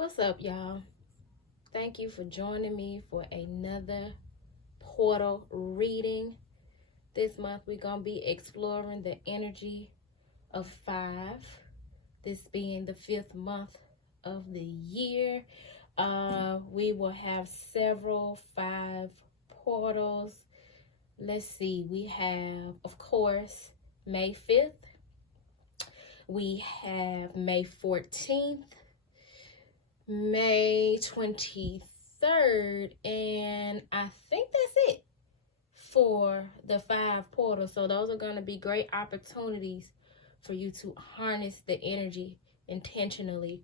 What's up, y'all? Thank you for joining me for another portal reading. This month, we're going to be exploring the energy of 5, this being the 5th month of the year. We will have several 5 portals. Let's see, we have, of course, May 5th. We have May 14th. May 23rd, and I think that's it for the 5 portals. So those are going to be great opportunities for you to harness the energy intentionally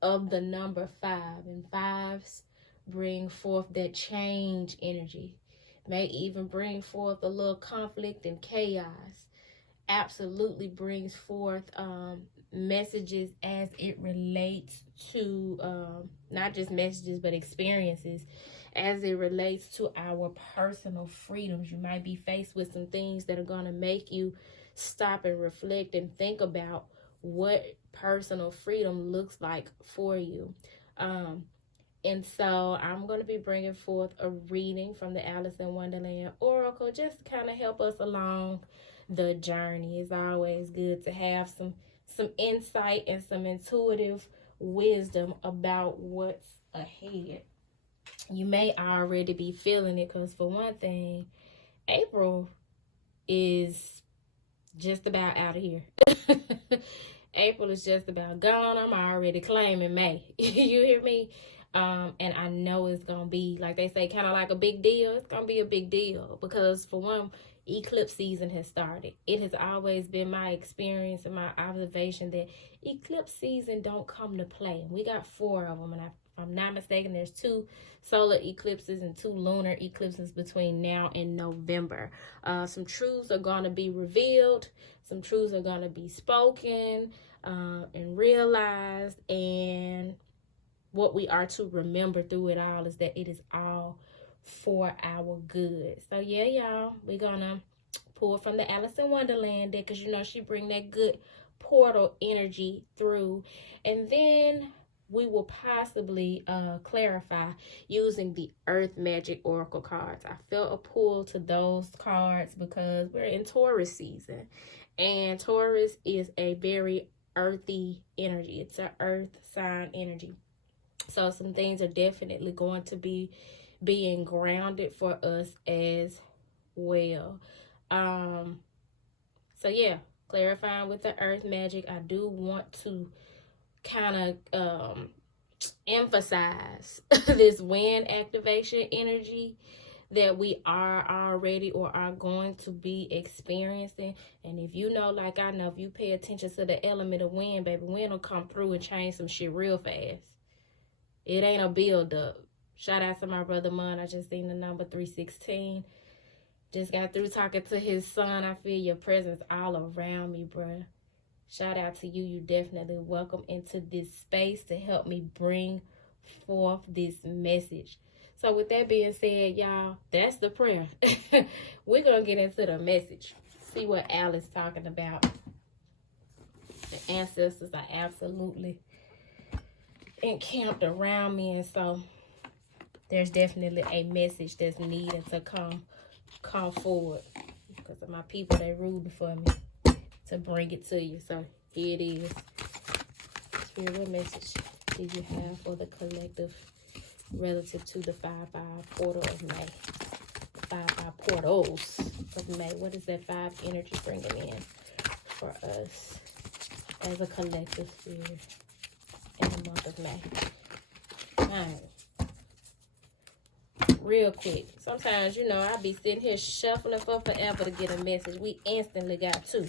of the number 5. And 5s bring forth that change energy, may even bring forth a little conflict and chaos. Absolutely brings forth messages as it relates to not just messages but experiences as it relates to our personal freedoms. You might be faced with some things that are going to make you stop and reflect and think about what personal freedom looks like for you. And so I'm going to be bringing forth a reading from the Alice in Wonderland Oracle just to kind of help us along the journey. It's always good to have some insight and some intuitive wisdom about what's ahead. You may already be feeling it because, for one thing, April is just about out of here. April is just about gone. I'm already claiming May. You hear me? And I know it's going to be, like they say, kind of like a big deal. It's going to be a big deal because, for one, eclipse season has started. It has always been my experience and my observation that eclipse season don't come to play. We got 4 of them, and if I'm not mistaken, there's 2 solar eclipses and 2 lunar eclipses between now and November. Some truths are going to be revealed. Some truths are going to be spoken and realized. And what we are to remember through it all is that it is all for our good. So yeah, y'all, we're gonna pull from the Alice in Wonderland deck because you know she bring that good portal energy through, and then we will possibly clarify using the Earth Magic Oracle cards. I felt a pull to those cards because we're in Taurus season, and Taurus is a very earthy energy. It's an earth sign energy. So some things are definitely going to be being grounded for us as well. So yeah, clarifying with the earth magic, I do want to kind of emphasize this wind activation energy that we are already or are going to be experiencing. And if you know, like I know, if you pay attention to the element of wind, baby, wind will come through and change some shit real fast. It ain't a build up. Shout out to my brother Mun. I just seen the number 316. Just got through talking to his son. I feel your presence all around me, bruh. Shout out to you. You definitely welcome into this space to help me bring forth this message. So with that being said, y'all, that's the prayer. We're going to get into the message. See what Alice is talking about. The ancestors are absolutely encamped around me, and so there's definitely a message that's needed to come forward because of my people. They rooting for me to bring it to you. So here it is. Spirit, what message do you have for the collective relative to the 5-5 portal of May? 5-5 portals of May. What is that 5 energy bringing in for us as a collective spirit in the month of May? All right. Real quick. Sometimes, you know, I be sitting here shuffling for forever to get a message. We instantly got 2.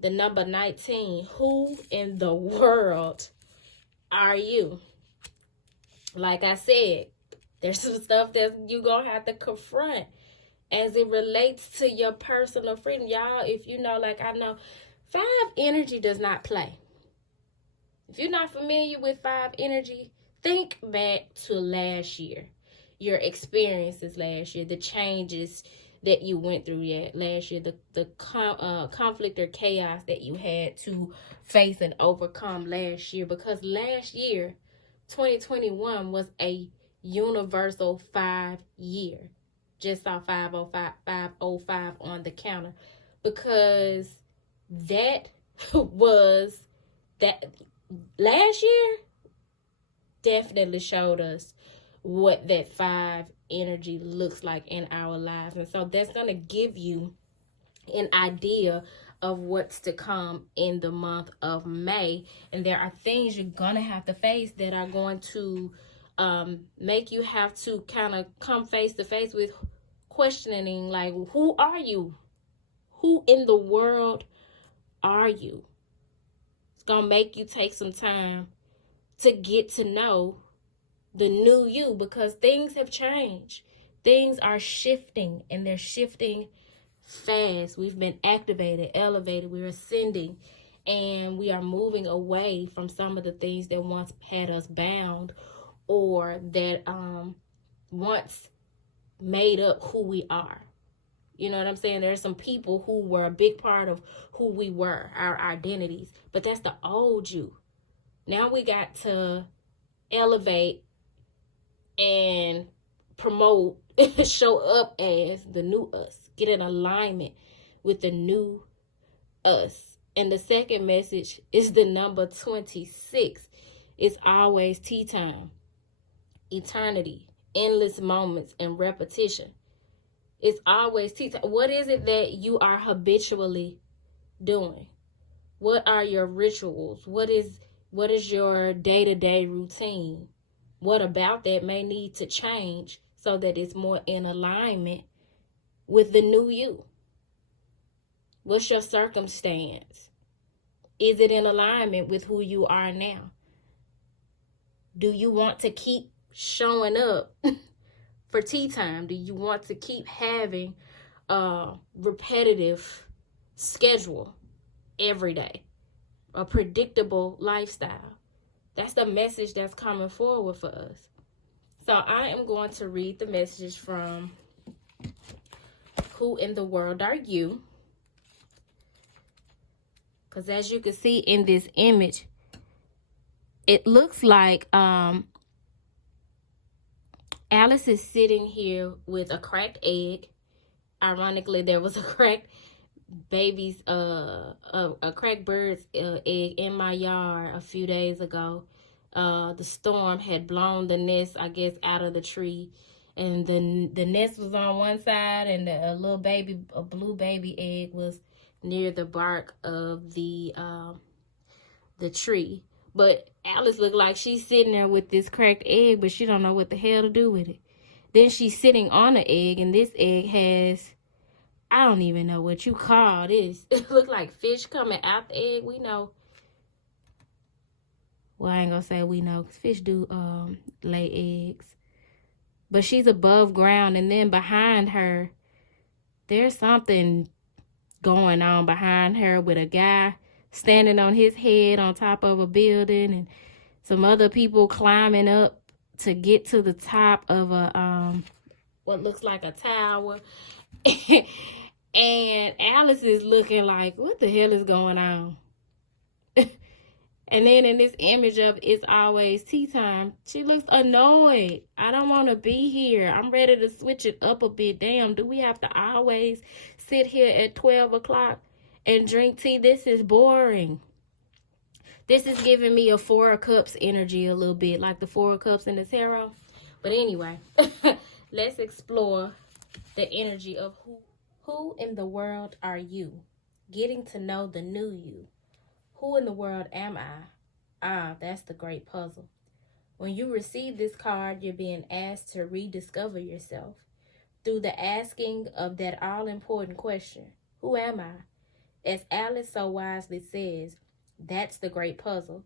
The number 19. Who in the world are you? Like I said, there's some stuff that you gonna have to confront as it relates to your personal freedom. Y'all, if you know, like I know, 5 energy does not play. If you're not familiar with 5 energy, think back to last year, your experiences last year, the changes that you went through last year, the conflict or chaos that you had to face and overcome last year, because last year 2021 was a universal 5 year. Just saw 505 on the counter, because that was that last year definitely showed us what that 5 energy looks like in our lives. And so that's going to give you an idea of what's to come in the month of May. And there are things you're going to have to face that are going to make you have to kind of come face to face with questioning, like, who are you? Who in the world are you? It's going to make you take some time to get to know the new you, because things have changed. Things are shifting, and they're shifting fast. We've been activated, elevated, we're ascending, and we are moving away from some of the things that once had us bound, or that once made up who we are. You know what I'm saying? There's some people who were a big part of who we were, our identities, but that's the old you. Now we got to elevate and promote, show up as the new us, get in alignment with the new us. And the second message is the number 26. It's always tea time, eternity, endless moments, and repetition. It's always tea time. What is it that you are habitually doing? What are your rituals? What is your day-to-day routine? What about that may need to change so that it's more in alignment with the new you? What's your circumstance? Is it in alignment with who you are now? Do you want to keep showing up for tea time? Do you want to keep having a repetitive schedule every day? A predictable lifestyle? That's the message that's coming forward for us. So I am going to read the message from Who in the World Are You? Because as you can see in this image, it looks like Alice is sitting here with a cracked egg. Ironically, there was a cracked a cracked bird's egg in my yard a few days ago. The storm had blown the nest, I guess, out of the tree, and the nest was on one side, and a blue baby egg was near the bark of the tree. But Alice looked like she's sitting there with this cracked egg, but she don't know what the hell to do with it. Then she's sitting on an egg, and this egg has, I don't even know what you call this. It looked like fish coming out the egg. We know. Well, I ain't gonna say we know, because fish do lay eggs. But she's above ground, and then behind her, there's something going on behind her with a guy standing on his head on top of a building, and some other people climbing up to get to the top of a what looks like a tower. And Alice is looking like, what the hell is going on? And then in this image of It's Always Tea Time, she looks annoyed. I don't want to be here. I'm ready to switch it up a bit. Damn, do we have to always sit here at 12 o'clock and drink tea? This is boring. This is giving me a Four of Cups energy a little bit, like the Four of Cups in the tarot. But anyway, let's explore the energy of who in the world are you? Getting to know the new you. Who in the world am I? Ah, that's the great puzzle. When you receive this card, you're being asked to rediscover yourself through the asking of that all-important question, who am I? As Alice so wisely says, that's the great puzzle.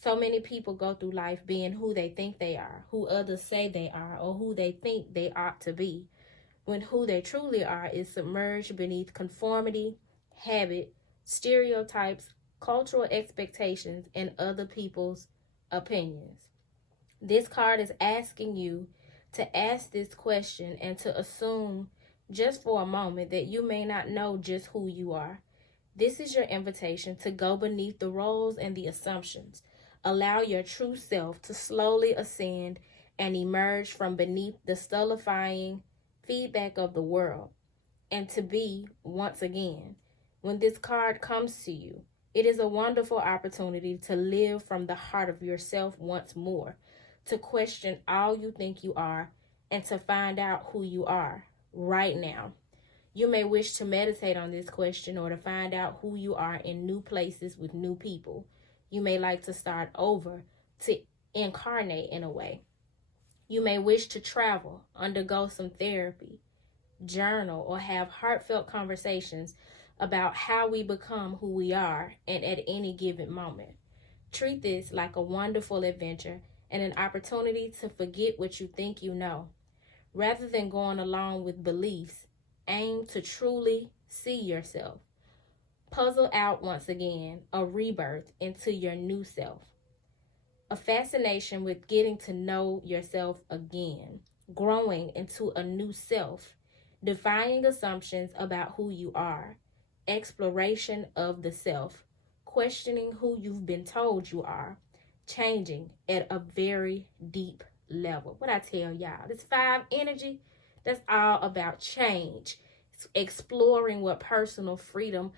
So many people go through life being who they think they are, who others say they are, or who they think they ought to be, when who they truly are is submerged beneath conformity, habit, stereotypes, cultural expectations, and other people's opinions. This card is asking you to ask this question and to assume just for a moment, that you may not know just who you are. This is your invitation to go beneath the roles and the assumptions. Allow your true self to slowly ascend and emerge from beneath the stultifying feedback of the world. And to be, once again, when this card comes to you, it is a wonderful opportunity to live from the heart of yourself once more, to question all you think you are, and to find out who you are right now. You may wish to meditate on this question or to find out who you are in new places with new people. You may like to start over, to incarnate in a way. You may wish to travel, undergo some therapy, journal, or have heartfelt conversations about how we become who we are and at any given moment. Treat this like a wonderful adventure and an opportunity to forget what you think you know. Rather than going along with beliefs, aim to truly see yourself. Puzzle out once again a rebirth into your new self. A fascination with getting to know yourself again, growing into a new self, defying assumptions about who you are, exploration of the self, questioning who you've been told you are, changing at a very deep level. What I tell y'all, this 5 energy, that's all about change. It's exploring what personal freedom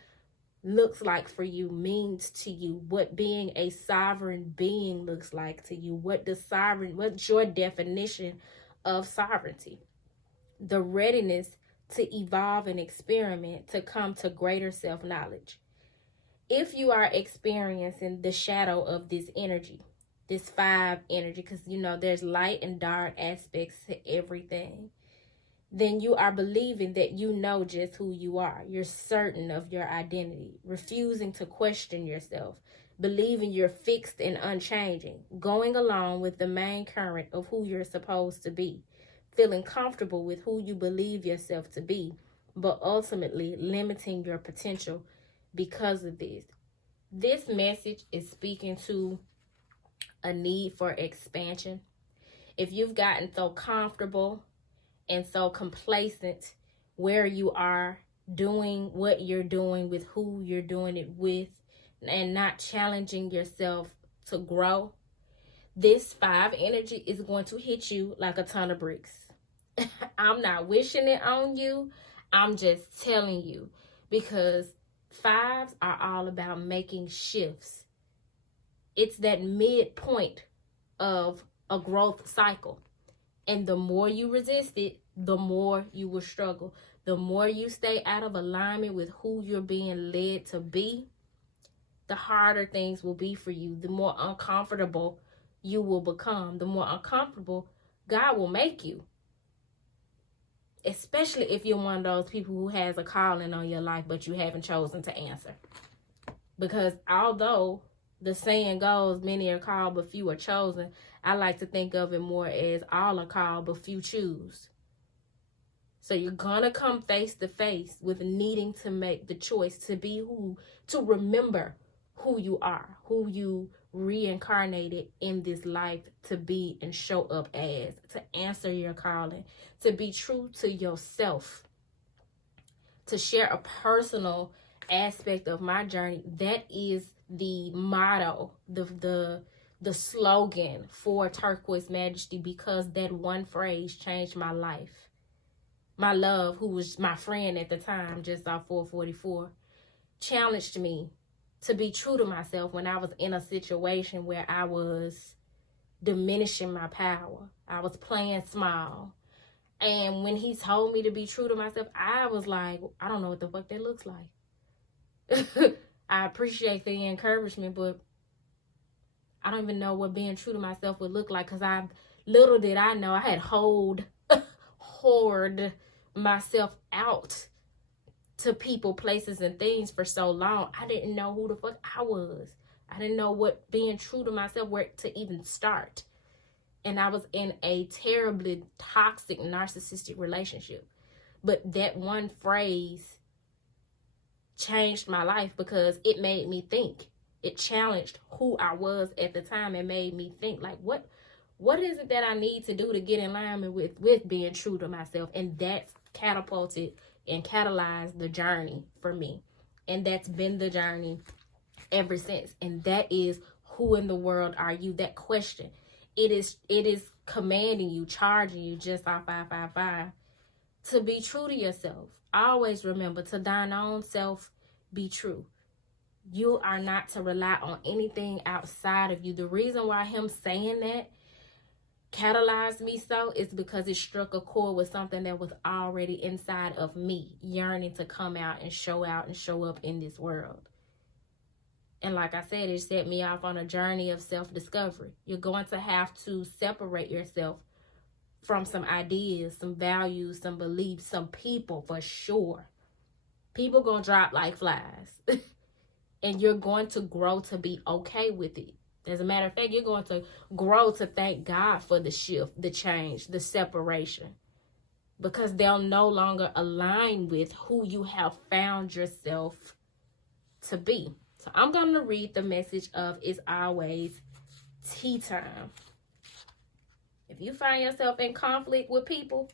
looks like for you, means to you, what being a sovereign being looks like to you, what's your definition of sovereignty. The readiness to evolve and experiment to come to greater self-knowledge. If you are experiencing the shadow of this energy, this 5 energy, because there's light and dark aspects to everything, then you are believing that you know just who you are. You're certain of your identity, refusing to question yourself, believing you're fixed and unchanging, going along with the main current of who you're supposed to be, feeling comfortable with who you believe yourself to be, but ultimately limiting your potential because of this. This message is speaking to a need for expansion. If you've gotten so comfortable and so complacent where you are doing what you're doing with who you're doing it with and not challenging yourself to grow, this 5 energy is going to hit you like a ton of bricks. I'm not wishing it on you. I'm just telling you, because 5s are all about making shifts. It's that midpoint of a growth cycle. And the more you resist it, the more you will struggle. The more you stay out of alignment with who you're being led to be, the harder things will be for you. The more uncomfortable you will become. The more uncomfortable God will make you. Especially if you're one of those people who has a calling on your life, but you haven't chosen to answer. Because although the saying goes, many are called, but few are chosen, I like to think of it more as all are called, but few choose. So you're going to come face to face with needing to make the choice to be to remember who you are, who you reincarnated in this life to be and show up as, to answer your calling, to be true to yourself, to share a personal aspect of my journey. That is the motto, the slogan for Turquoise Majesty, because that one phrase changed my life. My love, who was my friend at the time, just off 444, challenged me to be true to myself when I was in a situation where I was diminishing my power. I was playing small. And when he told me to be true to myself, I was like, I don't know what the fuck that looks like. I appreciate the encouragement, but I don't even know what being true to myself would look like, because little did I know I had hoard myself out to people, places, and things for so long. I didn't know who the fuck I was. I didn't know what being true to myself, where to even start. And I was in a terribly toxic, narcissistic relationship. But that one phrase changed my life, because it made me think. It challenged who I was at the time and made me think, like, what is it that I need to do to get in alignment with being true to myself? And that's catapulted and catalyzed the journey for me. And that's been the journey ever since. And that is, who in the world are you? That question. It is commanding you, charging you, just off 555, to be true to yourself. Always remember, to thine own self be true. You are not to rely on anything outside of you. The reason why him saying that catalyzed me so is because it struck a chord with something that was already inside of me, yearning to come out and show up in this world. And like I said, it set me off on a journey of self-discovery. You're going to have to separate yourself from some ideas, some values, some beliefs, some people, for sure. People gonna drop like flies. And you're going to grow to be okay with it. As a matter of fact, you're going to grow to thank God for the shift, the change, the separation. Because they'll no longer align with who you have found yourself to be. So I'm going to read the message of It's Always Tea Time. If you find yourself in conflict with people,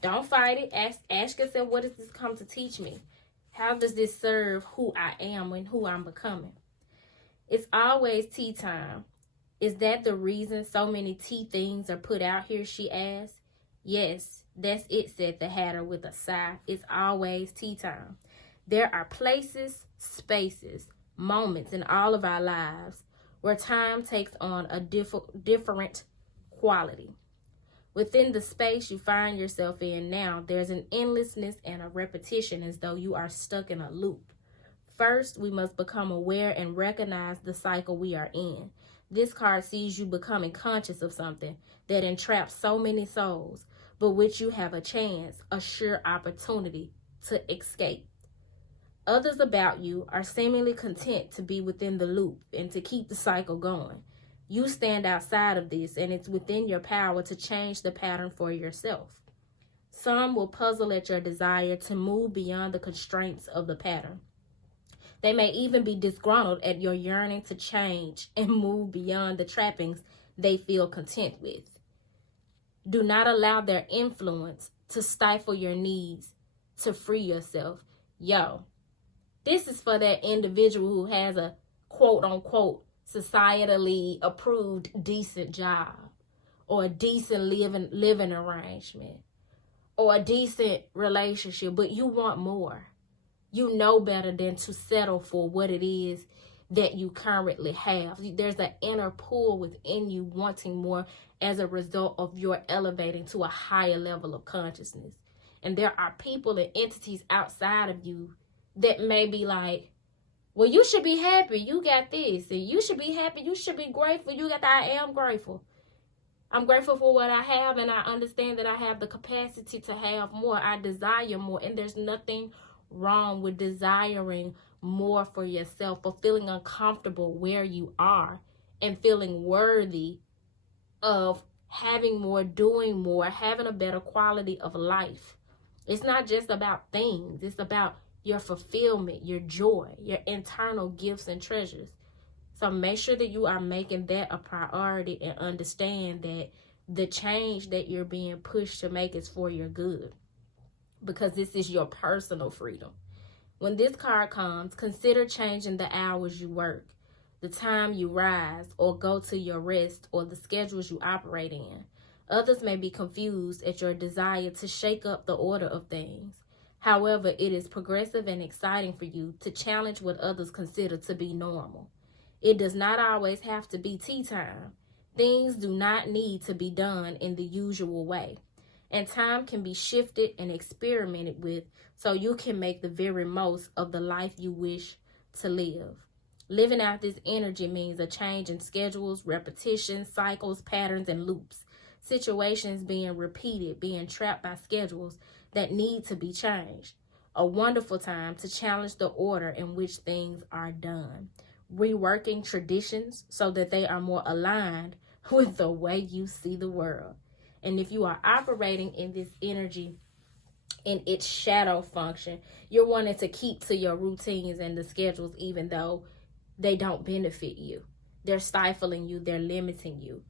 don't fight it. Ask yourself, what does this come to teach me? How does this serve who I am and who I'm becoming? It's always tea time. Is that the reason so many tea things are put out here, she asked. Yes, that's it, said the Hatter with a sigh. It's always tea time. There are places, spaces, moments in all of our lives where time takes on a different quality. Within the space you find yourself in now, there's an endlessness and a repetition, as though you are stuck in a loop. First, we must become aware and recognize the cycle we are in. This card sees you becoming conscious of something that entraps so many souls, but which you have a chance, a sure opportunity to escape. Others about you are seemingly content to be within the loop and to keep the cycle going. You stand outside of this, and it's within your power to change the pattern for yourself. Some will puzzle at your desire to move beyond the constraints of the pattern. They may even be disgruntled at your yearning to change and move beyond the trappings they feel content with. Do not allow their influence to stifle your needs to free yourself. This is for that individual who has a quote-unquote societally approved decent job, or a decent living arrangement, or a decent relationship, but you want more. You know better than to settle for what it is that you currently have. There's an inner pull within you wanting more as a result of your elevating to a higher level of consciousness. And there are people and entities outside of you that may be like, well, you should be happy. You got this. And you should be happy. You should be grateful. You got that. I am grateful. I'm grateful for what I have, and I understand that I have the capacity to have more. I desire more. And there's nothing wrong with desiring more for yourself, or feeling uncomfortable where you are and feeling worthy of having more, doing more, having a better quality of life. It's not just about things. It's about your fulfillment, your joy, your internal gifts and treasures. So make sure that you are making that a priority, and understand that the change that you're being pushed to make is for your good, because this is your personal freedom. When this card comes, consider changing the hours you work, the time you rise or go to your rest, or the schedules you operate in. Others may be confused at your desire to shake up the order of things. However, it is progressive and exciting for you to challenge what others consider to be normal. It does not always have to be tea time. Things do not need to be done in the usual way. And time can be shifted and experimented with, so you can make the very most of the life you wish to live. Living out this energy means a change in schedules, repetitions, cycles, patterns, and loops. Situations being repeated, being trapped by schedules that need to be changed. A wonderful time to challenge the order in which things are done. Reworking traditions so that they are more aligned with the way you see the world. And if you are operating in this energy, in its shadow function, you're wanting to keep to your routines and the schedules, even though they don't benefit you. They're stifling you. They're limiting you.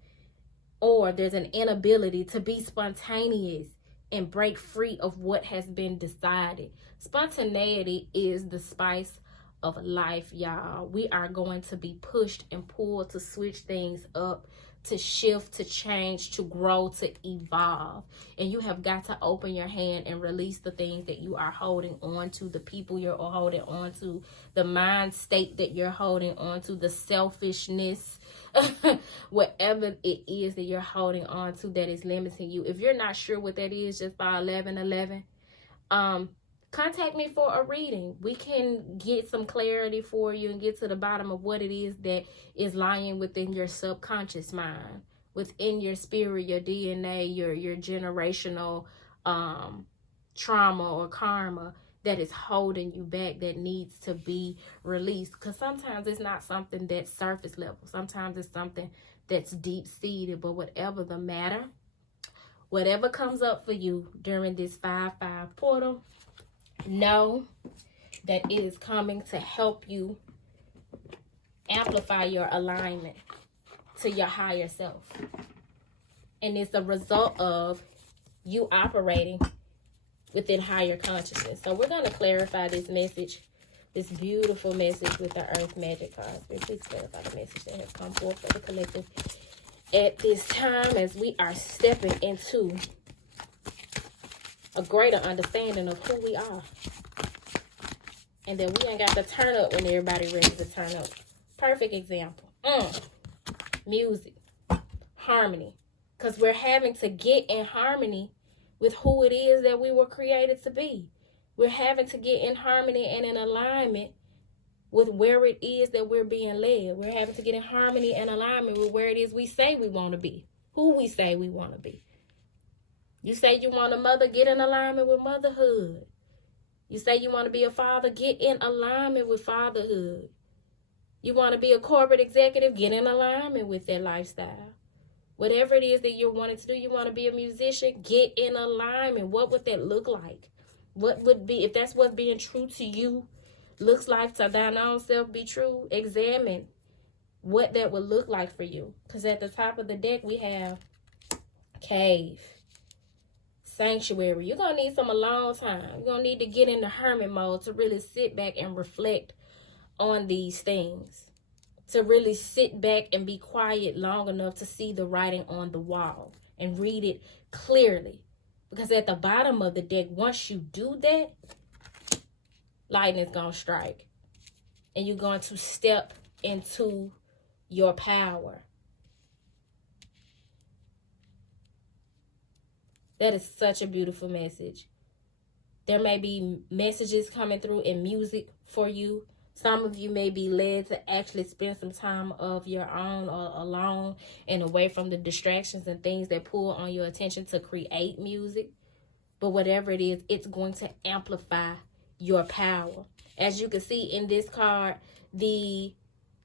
Or there's an inability to be spontaneous, and break free of what has been decided. Spontaneity is the spice of life, y'all. We are going to be pushed and pulled to switch things up, to shift, to change, to grow, to evolve. And you have got to open your hand and release the things that you are holding on to, the people you're holding on to, the mind state that you're holding on to, the selfishness, whatever it is that you're holding on to that is limiting you. If you're not sure what that is, just by 1111, contact me for a reading. We can get some clarity for you and get to the bottom of what it is that is lying within your subconscious mind, within your spirit, your DNA, your generational trauma or karma that is holding you back, that needs to be released. Because sometimes it's not something that's surface level. Sometimes it's something that's deep-seated. But whatever the matter, whatever comes up for you during this 5-5 portal, know that it is coming to help you amplify your alignment to your higher self. And it's a result of you operating within higher consciousness. So we're going to clarify this message, this beautiful message with the Earth Magic cards. Please clarify the message that has come forth for the collective at this time as we are stepping into a greater understanding of who we are. And that we ain't got to turn up when everybody ready to turn up. Perfect example. Music. Harmony. Because we're having to get in harmony with who it is that we were created to be. We're having to get in harmony and in alignment with where it is that we're being led. We're having to get in harmony and alignment with where it is we say we want to be. Who we say we want to be. You say you want a mother, get in alignment with motherhood. You say you want to be a father, get in alignment with fatherhood. You want to be a corporate executive, get in alignment with that lifestyle. Whatever it is that you're wanting to do, you want to be a musician, get in alignment. What would that look like? What would be, if that's what's being true to you, looks like to thine own self be true, examine what that would look like for you. Because at the top of the deck, we have cave, sanctuary. You're going to need some alone time. You're going to need to get into hermit mode to really sit back and reflect on these things. To really sit back and be quiet long enough to see the writing on the wall and read it clearly. Because at the bottom of the deck, once you do that, lightning's going to strike. And you're going to step into your power. That is such a beautiful message. There may be messages coming through in music for you. Some of you may be led to actually spend some time of your own or alone and away from the distractions and things that pull on your attention to create music. But whatever it is, it's going to amplify your power. As you can see in this card, the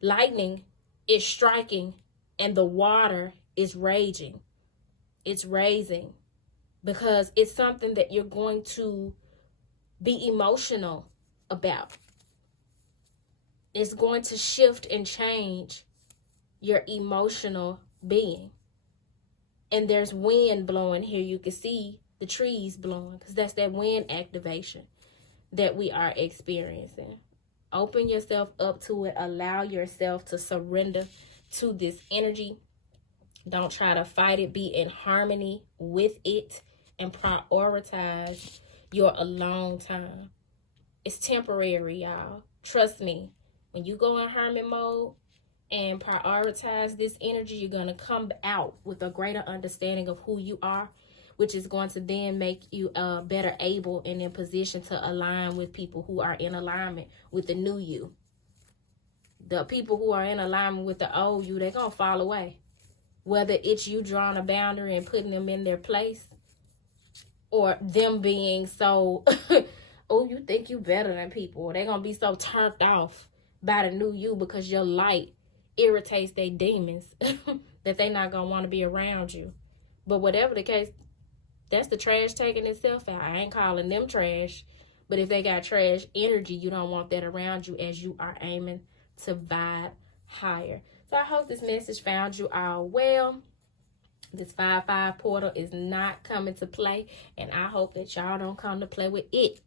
lightning is striking and the water is raging. It's raising because it's something that you're going to be emotional about. It's going to shift and change your emotional being. And there's wind blowing here. You can see the trees blowing because that's that wind activation that we are experiencing. Open yourself up to it. Allow yourself to surrender to this energy. Don't try to fight it. Be in harmony with it and prioritize your alone time. It's temporary, y'all. Trust me. When you go in hermit mode and prioritize this energy, you're going to come out with a greater understanding of who you are, which is going to then make you better able and in position to align with people who are in alignment with the new you. The people who are in alignment with the old you, they're going to fall away. Whether it's you drawing a boundary and putting them in their place, or them being so, oh, you think you better than people. They're going to be so turned off by the new you because your light irritates their demons that they're not going to want to be around you. But whatever the case, that's the trash taking itself out. I ain't calling them trash, but if they got trash energy, you don't want that around you as you are aiming to vibe higher. So I hope this message found you all well. This 5-5 portal is not coming to play, and I hope that y'all don't come to play with it.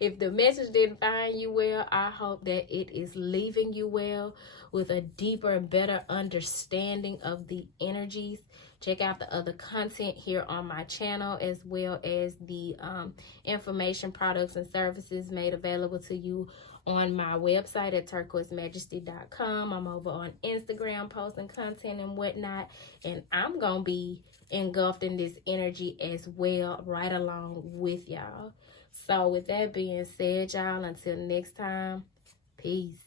If the message didn't find you well, I hope that it is leaving you well with a deeper and better understanding of the energies. Check out the other content here on my channel, as well as the information, products, and services made available to you on my website at turquoisemajesty.com. I'm over on Instagram posting content and whatnot, and I'm gonna be engulfed in this energy as well, right along with y'all. So with that being said, y'all, until next time, peace.